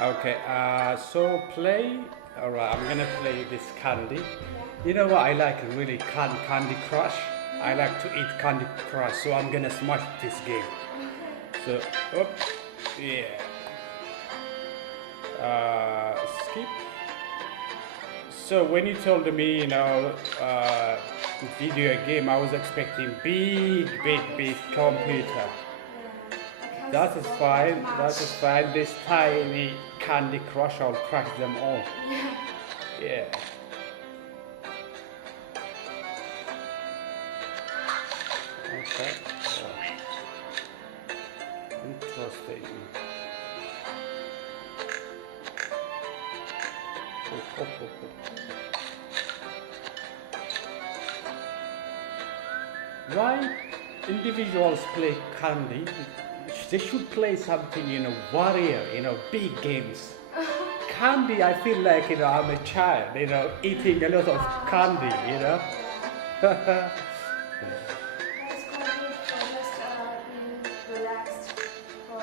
Okay, so play. Alright, I'm gonna play this candy. You know what I like really Candy Crush. I like to eat Candy Crush, so I'm gonna smash this game. So, up, yeah. Skip. So when you told me, video game, I was expecting big computer. I can't That is support fine. that That much. is fine. This tiny Candy Crush, I'll crack them all. Yeah. Yeah. Okay. Interesting. Oh, oh, oh, oh. Why individuals play candy? They should play something, warrior, big games. Candy, I feel like, I'm a child, eating a lot of candy, Yeah. It's quite good for just being relaxed for a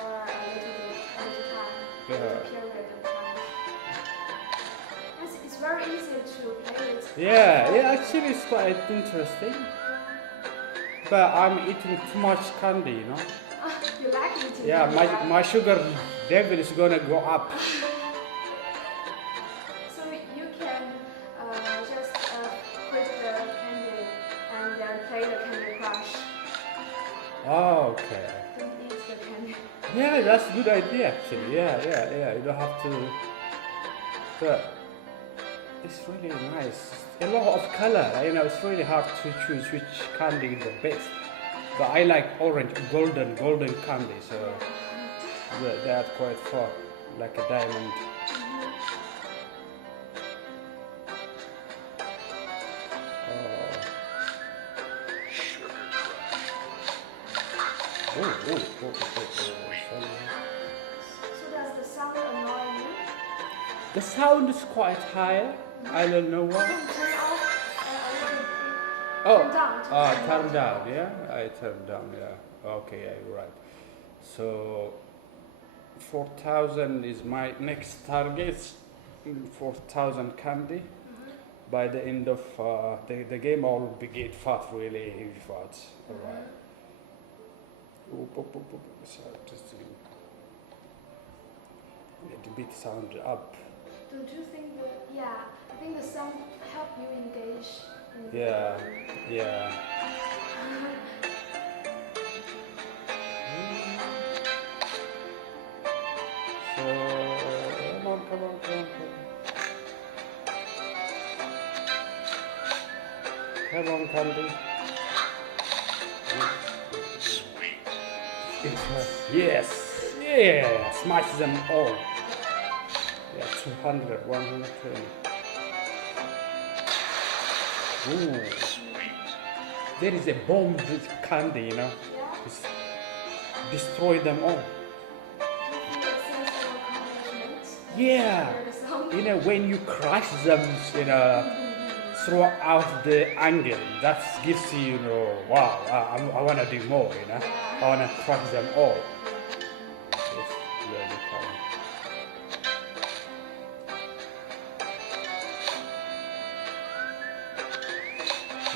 little time, a little Yeah. period of time. It's very easy to play it. Yeah, actually it's quite interesting. But I'm eating too much candy. You like eating Yeah, candy, my right? sugar level is gonna go up. So you can just quit the candy and then play the Candy Crush. Oh, okay. Don't eat the candy. Yeah, that's a good idea actually. Yeah. You don't have to. But it's really nice. A lot of color. It's really hard to choose which candy is the best. But I like orange, golden candy. So they're quite far, like a diamond. Oh, sorry. So does the sound annoy you? The sound is quite high. I don't know why. Turn off a little bit. Oh, Turn down. turn down. Yeah, I turned down. Yeah. Okay, yeah, you're right. So 4,000 is my next target. 4,000 candy. By the end of the game, I'll be get fat, really heavy fat. Alright. So just to get the beat sound up. Don't you think that? Yeah, I think the sound help you engage in the Yeah, game. yeah. So come on, candy. Yes, yeah. Smash them all. Yeah, 200, 120. Ooh. There is a bomb with candy. Yeah. Just destroy them all. Do you feel a sense of accomplishment? Yeah. Hear the sound? When you crush them, throughout the angle, that gives you, wow, I want to do more. I want to crush them all. It's really fun.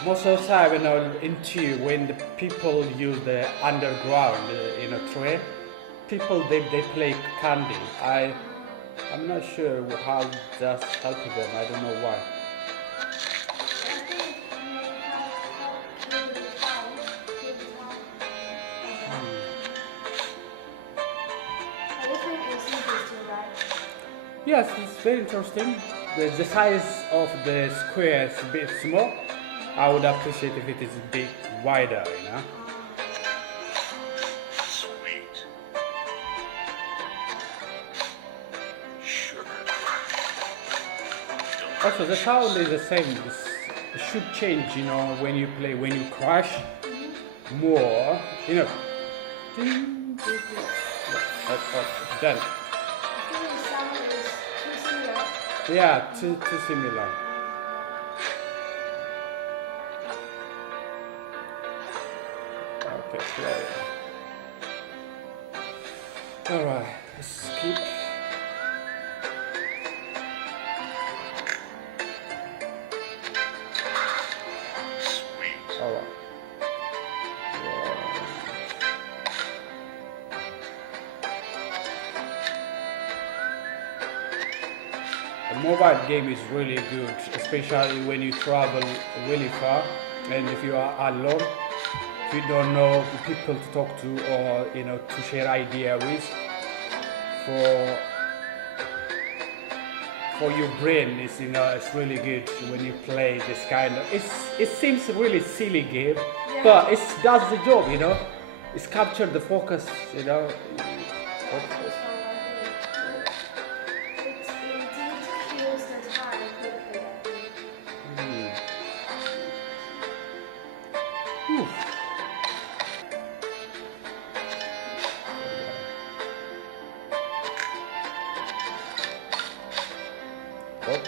Most of the time, into when the people use the underground, tray, people they play candy. I'm not sure how that's helping them. I don't know why. I think it may help kill the time. Everything is interesting, right? Yes, it's very interesting. The size of the square is a bit small. I would appreciate if it is a bit wider. Also, the sound is the same. It should change, when you play, when you crash more, Ding, ding, ding. Done. I think the sound is too similar. Yeah, too similar. Okay, play. Alright, skip. mobile game is really good, especially when you travel really far and if you are alone, if you don't know the people to talk to or to share idea with. For for your brain is it's really good when you play this kind of it seems a really silly game, Yeah. but it does the job. It's captured the focus. It indeed kills the time quickly. Hmm. Whew. Oh.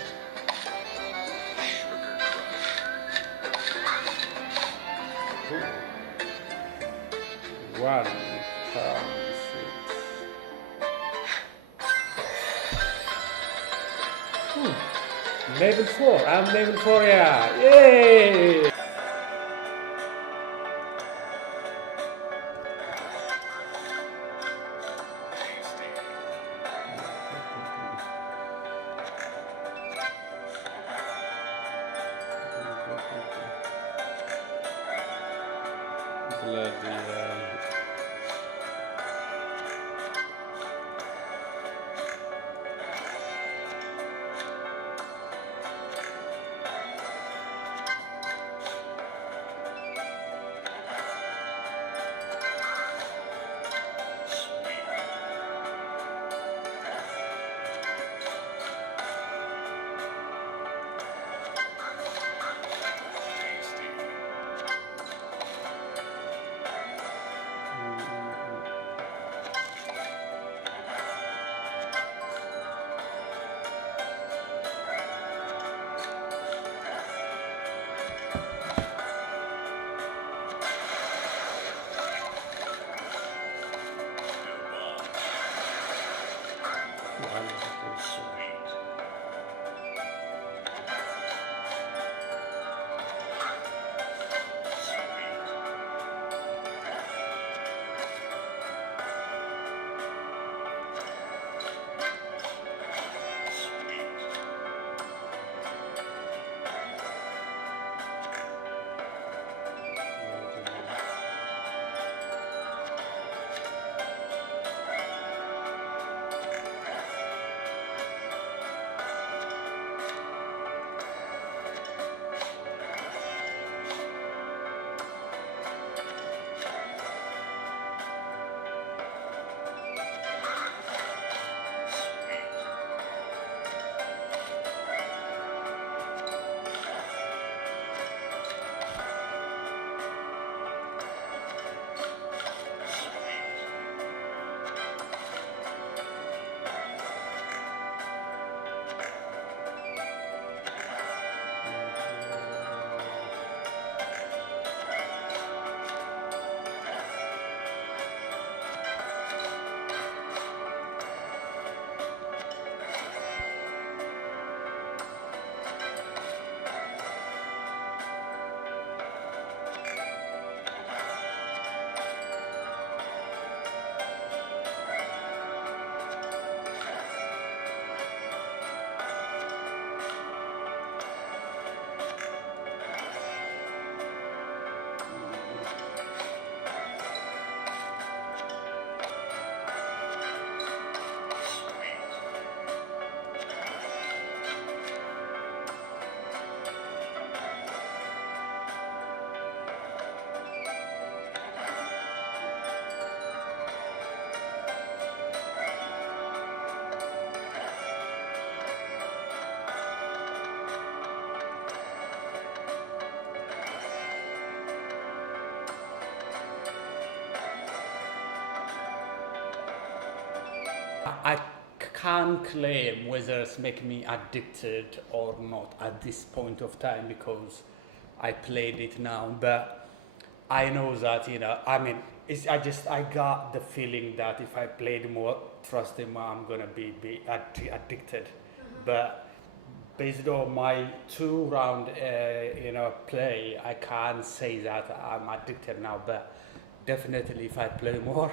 Ooh. 1, 5, 6. Ooh. Level 4. I'm level 4. Yeah. Yay! Bloody I can't claim whether it's making me addicted or not at this point of time because I played it now, but I know that I mean I got the feeling that if I played more, trust me, I'm gonna be addicted. But based on my 2 round play, I can't say that I'm addicted now, but definitely if I play more,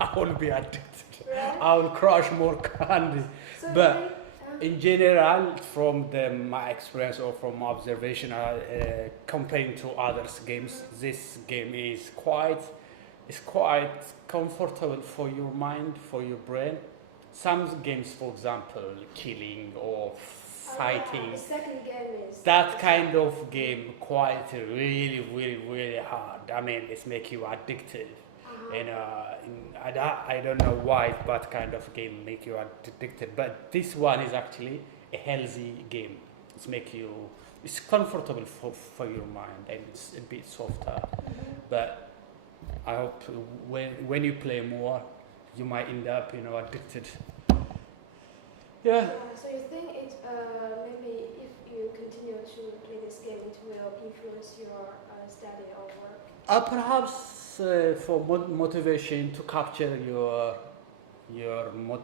I will be addicted. Right? I will crush more candy. So But then, in general, from my experience or from my observation, comparing to others games, this game is quite comfortable for your mind, for your brain. Some games, for example, killing or fighting, The second game is that kind of game quite really, really, really hard. I mean, it's make you addicted. And I don't know why that kind of game make you addicted, but this one is actually a healthy game. It's comfortable for your mind and it's a bit softer. But I hope when you play more, you might end up addicted. Yeah. So you think it maybe if you continue to play this game, it will influence your study or work? Perhaps for motivation to capture your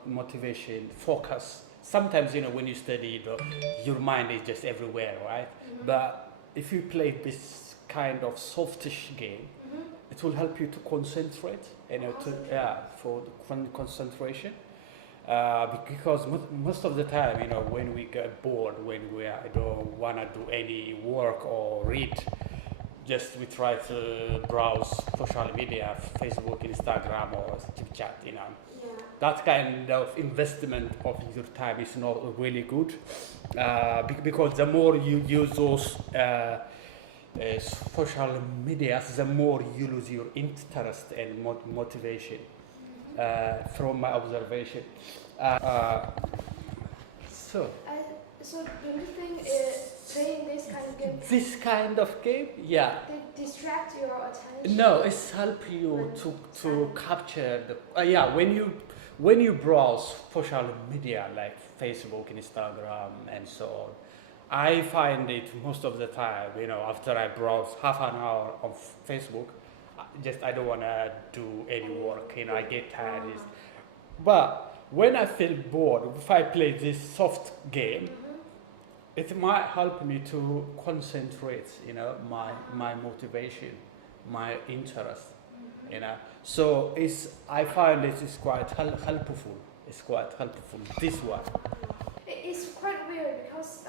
motivation, focus. Sometimes when you study, your mind is just everywhere, right? But if you play this kind of softish game, it will help you to concentrate, for the concentration. Because most of the time, when we get bored, when we don't want to do any work or read, just we try to browse social media, Facebook, Instagram, or chat. That kind of investment of your time is not really good, because the more you use those social media, the more you lose your interest and motivation. From my observation. So do you think playing this kind of game? This kind of game, yeah. They distract your attention? No, it's help you to capture the when you browse social media like Facebook, Instagram, and so on. I find it most of the time, after I browse half an hour of Facebook, I don't want to do any work, I get tired. But when I feel bored, if I play this soft game, it might help me to concentrate, my motivation, my interest, So I find this is quite helpful. It's quite helpful, this one. It's quite weird because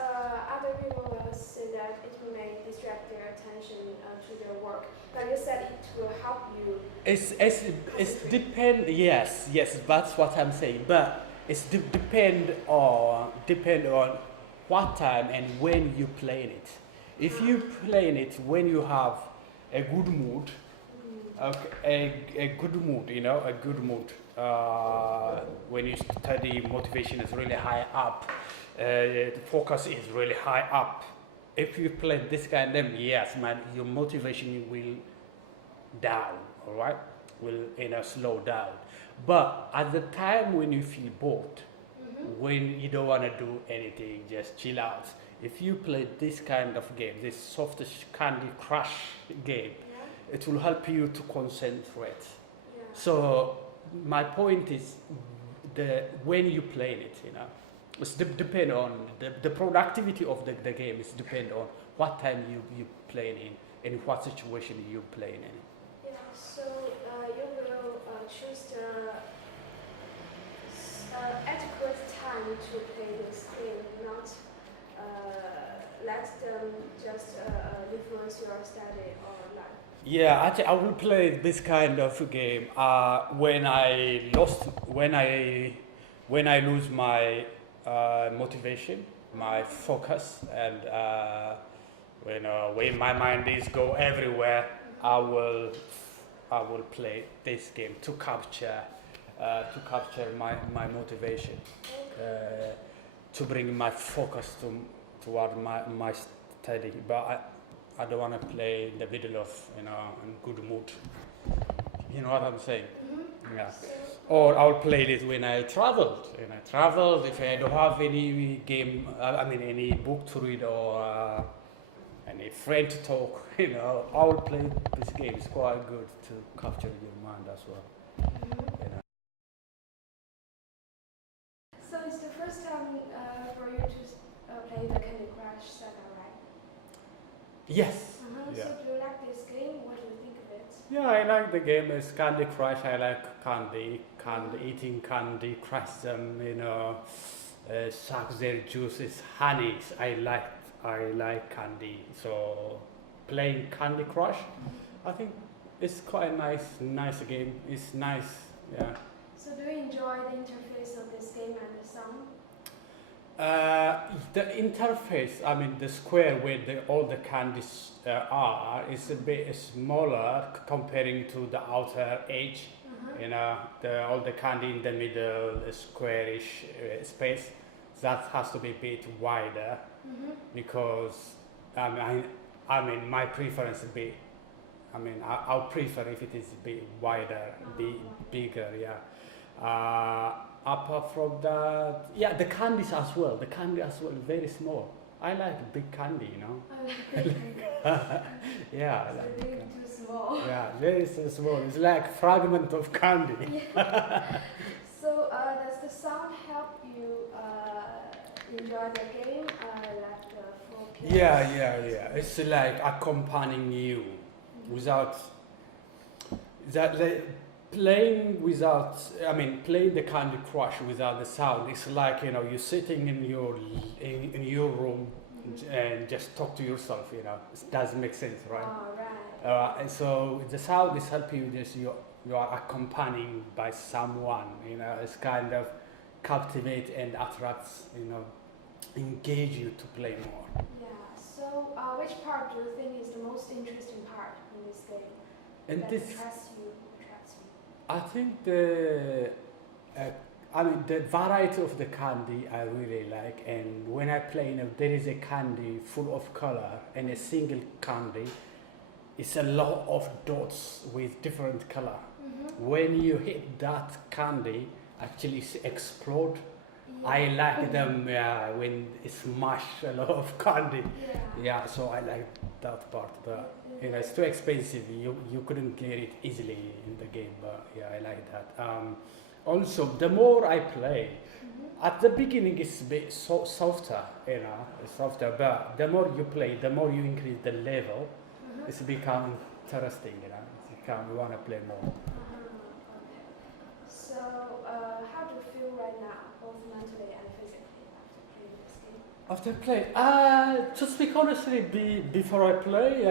other people will say that it may distract their attention to their work. But you said it will help you. It's depend. Yes, that's what I'm saying. But it's depend on what time and when you play it. If you play it when you have a good mood, a good mood, a good mood. When you study, motivation is really high up. The focus is really high up. If you play this kind of game, yes, man, your motivation will down, all right? Will slow down. But at the time when you feel bored, when you don't want to do anything, just chill out. If you play this kind of game, this softish Candy Crush game, it will help you to concentrate. So my point is, when you play it, it's depend on the productivity of the game. Is depend on what time you playing in and what situation you playing in. Yeah. So you will choose the adequate time to play this game, not let them just influence your study or life. Yeah, actually, I will play this kind of game when I lose my motivation, my focus, and when my mind is go everywhere, I will play this game to capture my motivation, to bring my focus toward my study. But I don't want to play in the middle of in good mood. You know what I'm saying? Yeah. Or I'll play it when I traveled. If I don't have any game, any book to read or any friend to talk, I'll play this game. It's quite good to capture your mind as well. So it's the first time for you to play the Candy Crush Saga, right? Yes. Yeah. So do you like this game? What do you think of it? Yeah, I like the game. It's Candy Crush. I like eating candy, crush them, suck their juices, honey. I like candy. So playing Candy Crush, I think it's quite a nice game. It's nice, yeah. So do you enjoy the interface of this game and the sound? The interface, I mean, the square where all the candies are, is a bit smaller comparing to the outer edge. You know, all the candy in the middle, the squarish space, that has to be a bit wider because I mean, my preference would be, I'll prefer if it is a bit wider, bigger, yeah. Apart from that, yeah, the candies as well. The candy as well, very small. I like big candy, you know. I like it. Yeah, I It's like really too small. yeah, very small. It's like fragment of candy. Yeah. So does the sound help you enjoy the game, like the full piano? Yeah. It's like accompanying you without that. Playing without, playing the Candy Crush without the sound, it's like, you know, you're sitting in your room and just talk to yourself, you know. It doesn't make sense, right? Oh, right. And so the sound is helping you, just you are accompanied by someone, you know. It's kind of captivate and attracts, you know, engage you to play more. Yeah. So which part do you think is the most interesting part in this game? And that this, attracts you? I think the variety of the candy I really like, and when I play, you know, there is a candy full of color, and a single candy, it's a lot of dots with different color. When you hit that candy, actually it explode. Yeah. I like them when it smash a lot of candy. Yeah, so I like that part, but you know, it's too expensive. You couldn't get it easily in the game, but yeah, I like that. Also, the more I play, at the beginning it's a bit softer, you know, softer. But the more you play, the more you increase the level. It's become interesting, you know. You want to play more. Okay. So, how do you feel right now, both mentally and physically, after playing this game? After play, to speak honestly, before I play, I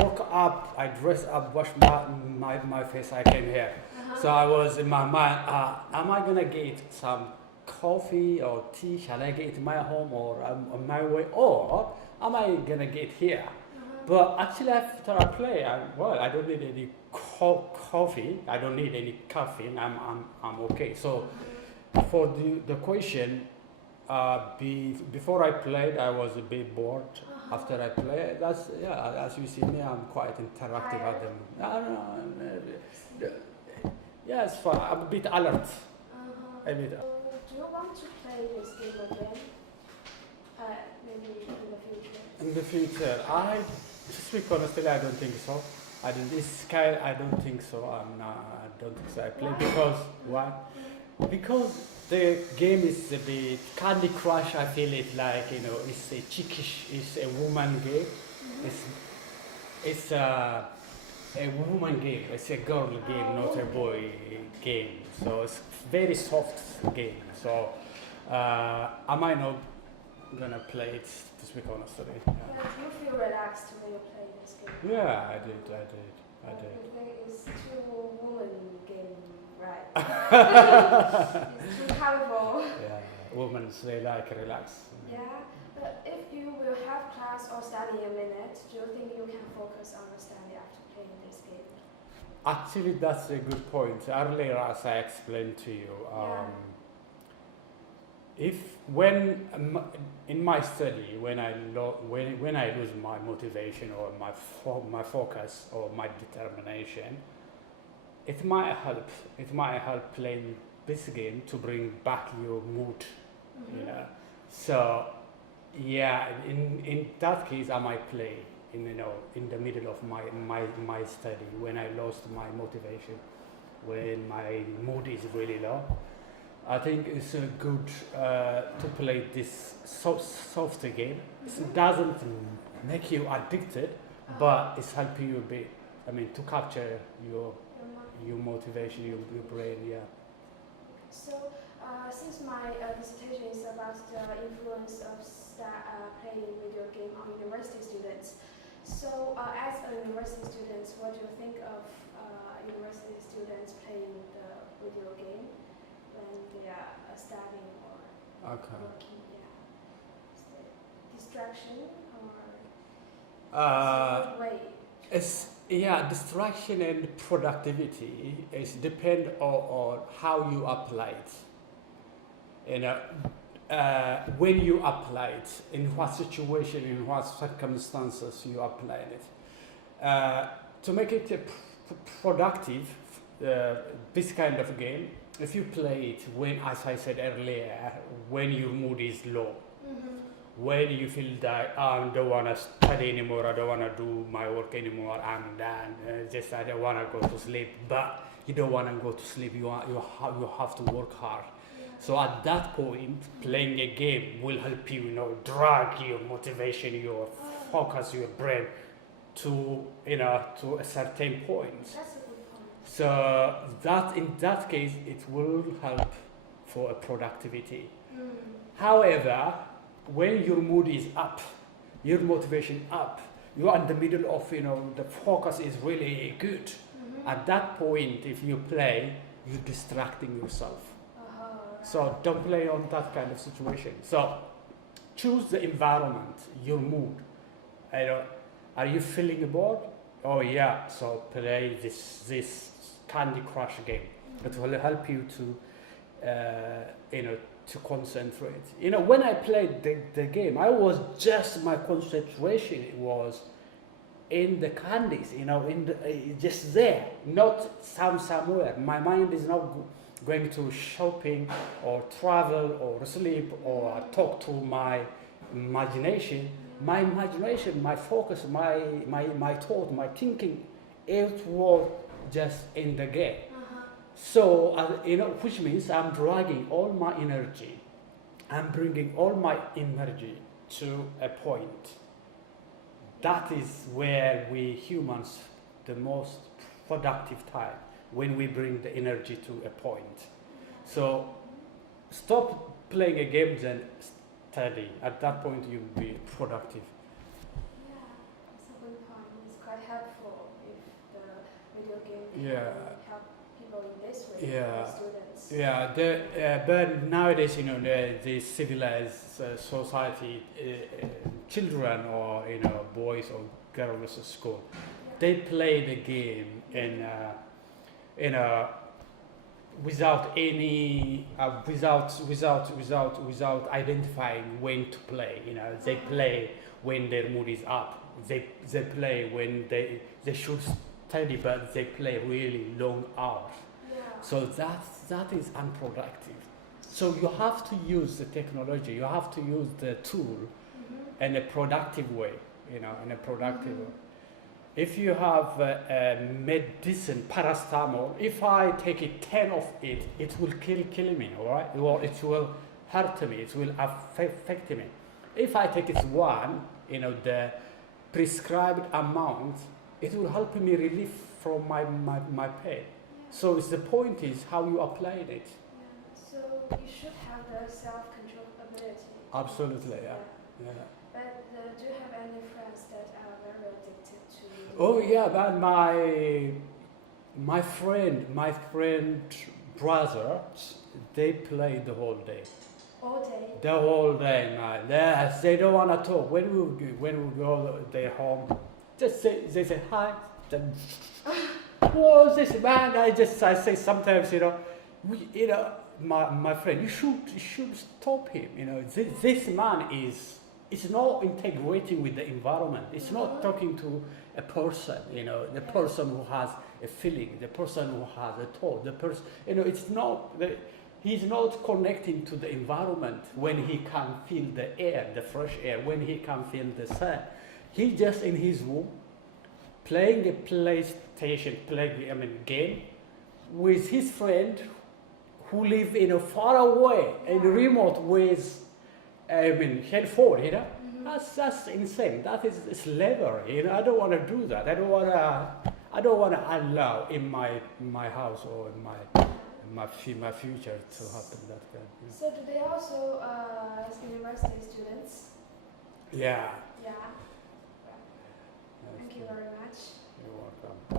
woke up, I dressed up, washed my face, I came here. So I was in my mind, am I gonna get some coffee or tea? Shall I get it in my home or on my way, or am I gonna get here? But actually, after I play, I don't need any coffee. I don't need any caffeine. I'm okay. So, for the question, before I played, I was a bit bored. After I played, as you see me, I'm quite interactive at them. I don't know. Yeah, it's fun. I'm a bit alert. A bit. Do you want to play this game again? Maybe in the future. In the future, to speak honestly, I don't think so. I don't think so. I don't think so. I play because why? Because the game is a bit Candy Crush. I feel it like, you know, it's a chickish, it's a woman game. It's a woman game. It's a girl game, not a boy game. So it's very soft game. So I might not gonna play it, to speak honestly. Yeah. Do you feel relaxed when you play this game? Yeah, I did. I think it's too woman game, right? It's too colorful. Yeah, women they like relax. Yeah, but if you will have class or study a minute, do you think you can focus on your study after playing this game? Actually, that's a good point. Earlier, as I explained to you, in my study, when I lose my motivation or my focus or my determination, it might help playing this game to bring back your mood, you know. So yeah, in that case, I might play in the middle of my study when I lost my motivation, when my mood is really low. I think it's good to play this softer game. It doesn't make you addicted, but it's helping you a bit. I mean, to capture your motivation, your brain. Yeah. So Since my dissertation is about the influence of playing video game on university students, so as a university student, what do you think of university students playing the video game when they are studying or working? Yeah, is it distraction or way? Distraction and productivity is depend on how you apply it. When you apply it, in what situation, in what circumstances you apply it. To make it productive, this kind of game, if you play it when, as I said earlier, when your mood is low, when you feel that I don't want to study anymore, I don't want to do my work anymore, I'm done, I don't want to go to sleep, but you don't want to go to sleep, you have to work hard. So at that point, playing a game will help you, drag your motivation, your focus, your brain to a certain point. That's a good point. So that in that case, it will help for a productivity. However, when your mood is up, your motivation up, you are in the middle of, the focus is really good. At that point, if you play, you're distracting yourself. So don't play on that kind of situation. So choose the environment, your mood. Are you feeling bored? Oh yeah, so play this Candy Crush game. It will help you to concentrate. When I played the game, my concentration was in the candies, just there, not somewhere. My mind is not going to shopping or travel or sleep or talk to my imagination. My imagination, my focus, my thought, my thinking, it was just in the game. So, which means I'm dragging all my energy, I'm bringing all my energy to a point. That is where we humans, the most productive time, when we bring the energy to a point. So, stop playing a game and study. At that point, you'll be productive. Yeah, that's a good point. It's quite helpful if the video game can help people in this way, students. Yeah, but nowadays, the civilized society, children or boys or girls at school, they play the game without any without identifying when to play. They play when their mood is up. They play when they should study, but they play really long hours. So that is unproductive. So you have to use the technology. You have to use the tool in a productive way. In a productive way. If you have medicine, paracetamol, if I take it 10 of it, it will kill me, all right? Or it will hurt me, it will affect me. If I take it one, the prescribed amount, it will help me relief from my pain. So the point is how you applied it. So you should have the self-control ability. Absolutely, yeah. But do you have any friends that are very addicted to? Oh yeah, but my friend brothers, they play the whole day. All day. The whole day, man. Yes, they don't want to talk. When we go their home, they say hi. Then, what's this, man? I say sometimes, my friend, you should stop him. This man is not integrating with the environment. It's not talking to a person. The person who has a feeling, the person who has a thought, the person. It's not. He's not connecting to the environment when he can feel the air, the fresh air, when he can feel the sun. He's just in his room, playing a PlayStation, game with his friend who live far away in remote with headphone. That's insane. That is slavery. I don't want to do that. I don't want to allow in my house or in my future to happen that kind. So do they also as university students? Yeah. Yeah. Thank you very much. You're welcome.